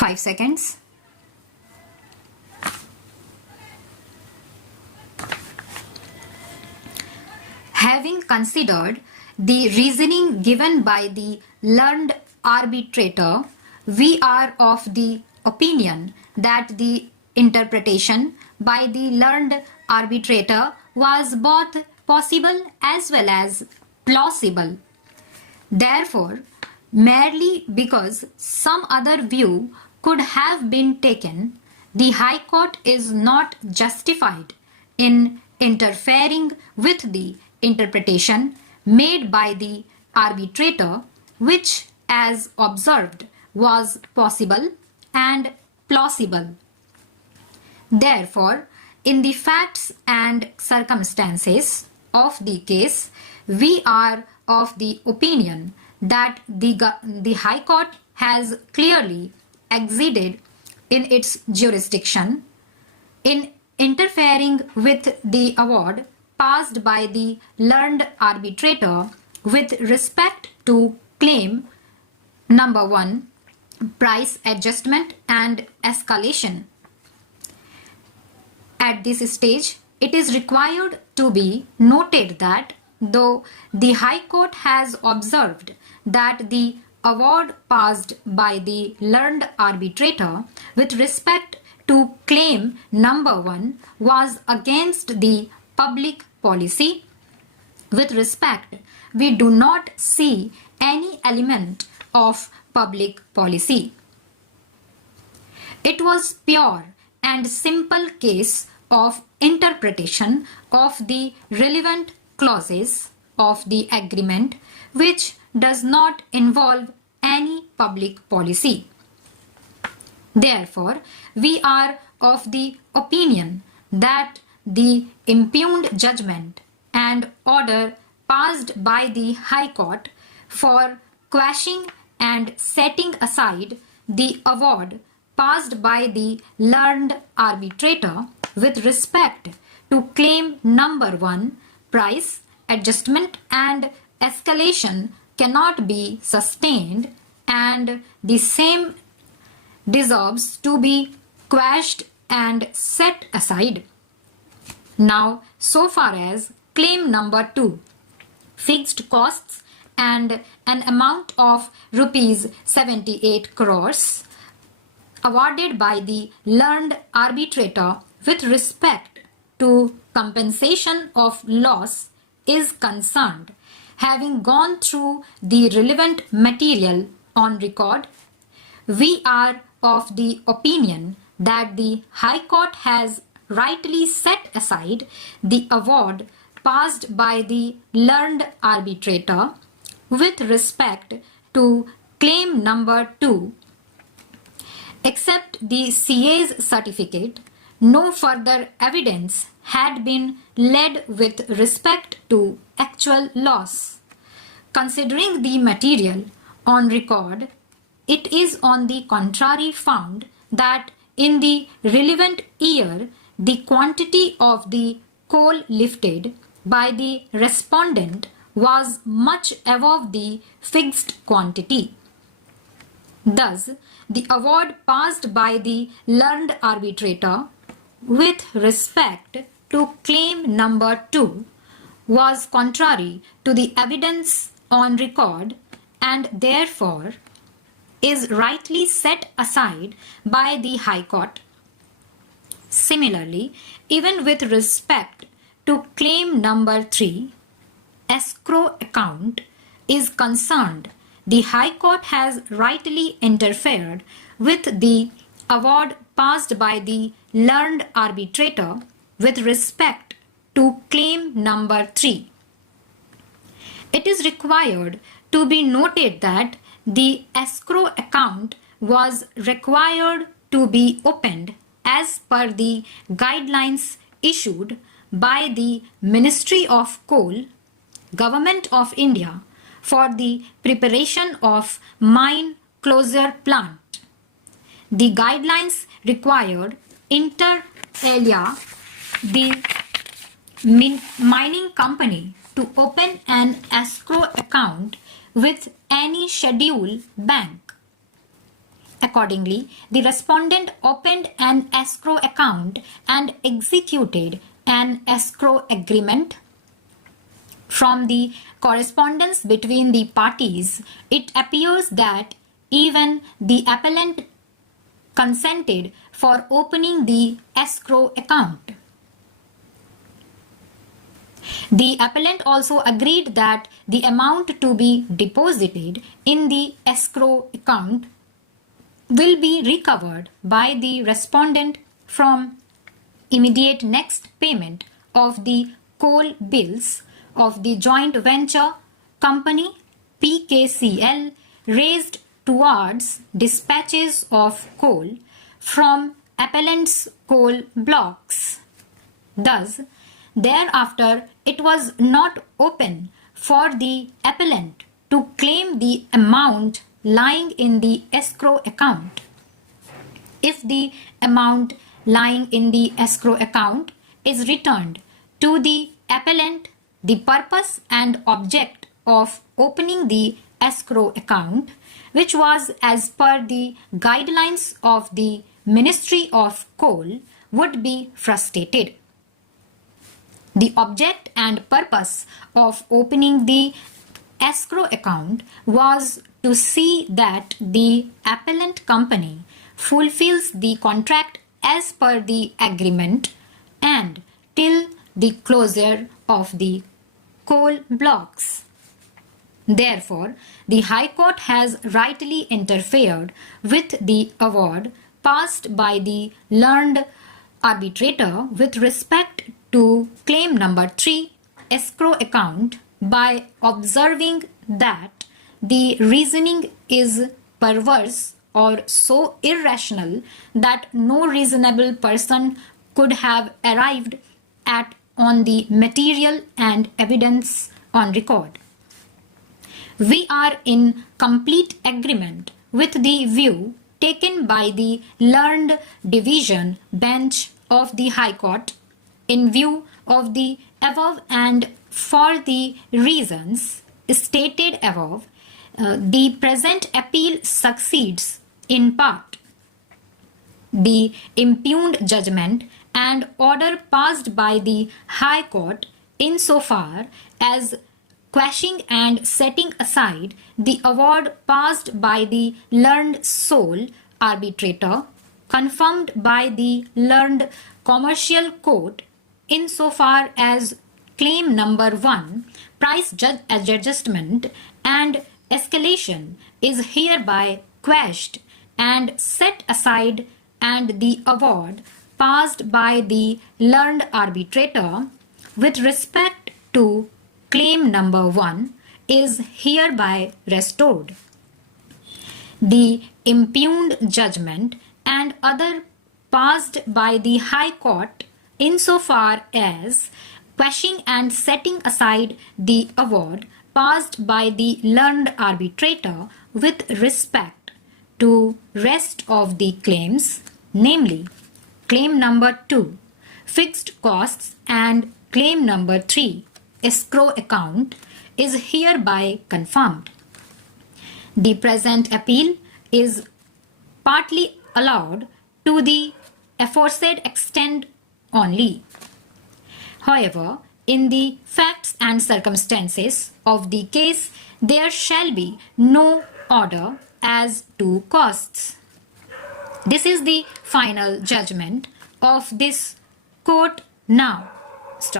5 seconds. Having considered the reasoning given by the learned arbitrator, we are of the opinion that the interpretation by the learned arbitrator was both possible as well as plausible. Therefore, merely because some other view could have been taken, the High Court is not justified in interfering with the interpretation made by the arbitrator, which, as observed, was possible and plausible. Therefore, in the facts and circumstances of the case, we are of the opinion that the High Court has clearly exceeded in its jurisdiction in interfering with the award passed by the learned arbitrator with respect to claim number 1, price adjustment and escalation. At this stage, it is required to be noted that though the High Court has observed that the award passed by the learned arbitrator with respect to claim number 1 was against the public policy, with respect, we do not see any element of public policy. It was pure and simple case of interpretation of the relevant clauses of the agreement, which does not involve any public policy. Therefore, we are of the opinion that the impugned judgment and order passed by the High Court for quashing and setting aside the award passed by the learned arbitrator with respect to claim number 1, price adjustment and escalation cannot be sustained, and the same deserves to be quashed and set aside. Now, so far as claim number 2, fixed costs and an amount of rupees 78 crores awarded by the learned arbitrator with respect to compensation of loss is concerned, having gone through the relevant material on record, we are of the opinion that the High Court has rightly set aside the award passed by the learned arbitrator with respect to claim number 2. Except the CA's certificate, no further evidence had been led with respect to actual loss. Considering the material on record, it is on the contrary found that in the relevant year, the quantity of the coal lifted by the respondent was much above the fixed quantity. Thus, the award passed by the learned arbitrator with respect to claim number 2 was contrary to the evidence on record and therefore is rightly set aside by the High Court. Similarly, even with respect to claim number 3, escrow account is concerned, the High Court has rightly interfered with the award passed by the learned arbitrator with respect to claim number 3. It is required to be noted that the escrow account was required to be opened as per the guidelines issued by the Ministry of Coal, Government of India, for the preparation of mine closure plant. The guidelines required inter alia the mining company to open an escrow account with any schedule bank. Accordingly, the respondent opened an escrow account and executed an escrow agreement. From the correspondence between the parties, it appears that even the appellant consented for opening the escrow account. The appellant also agreed that the amount to be deposited in the escrow account will be recovered by the respondent from immediate next payment of the coal bills of the joint venture company PKCL raised towards dispatches of coal from appellant's coal blocks. Thus, thereafter, it was not open for the appellant to claim the amount lying in the escrow account. If the amount lying in the escrow account is returned to the appellant, the purpose and object of opening the escrow account, which was as per the guidelines of the Ministry of Coal, would be frustrated. The object and purpose of opening the escrow account was to see that the appellant company fulfills the contract as per the agreement and till the closure of the coal blocks. Therefore, the High Court has rightly interfered with the award passed by the learned arbitrator with respect to claim number 3, escrow account, by observing that the reasoning is perverse or so irrational that no reasonable person could have arrived at on the material and evidence on record. We are in complete agreement with the view taken by the learned division bench of the High Court. In view of the above and for the reasons stated above, the present appeal succeeds in part. The impugned judgment and order passed by the High Court insofar as quashing and setting aside the award passed by the learned sole arbitrator, confirmed by the learned commercial court insofar as claim number 1, price adjustment and escalation, is hereby quashed and set aside, and the award passed by the learned arbitrator with respect to claim number 1 is hereby restored. The impugned judgment and other passed by the High Court insofar as quashing and setting aside the award passed by the learned arbitrator with respect to rest of the claims, namely claim number 2, fixed costs, and claim number 3, escrow account, is hereby confirmed. The present appeal is partly allowed to the aforesaid extent only. However, in the facts and circumstances of the case, there shall be no order as to costs. This is the final judgment of this court now.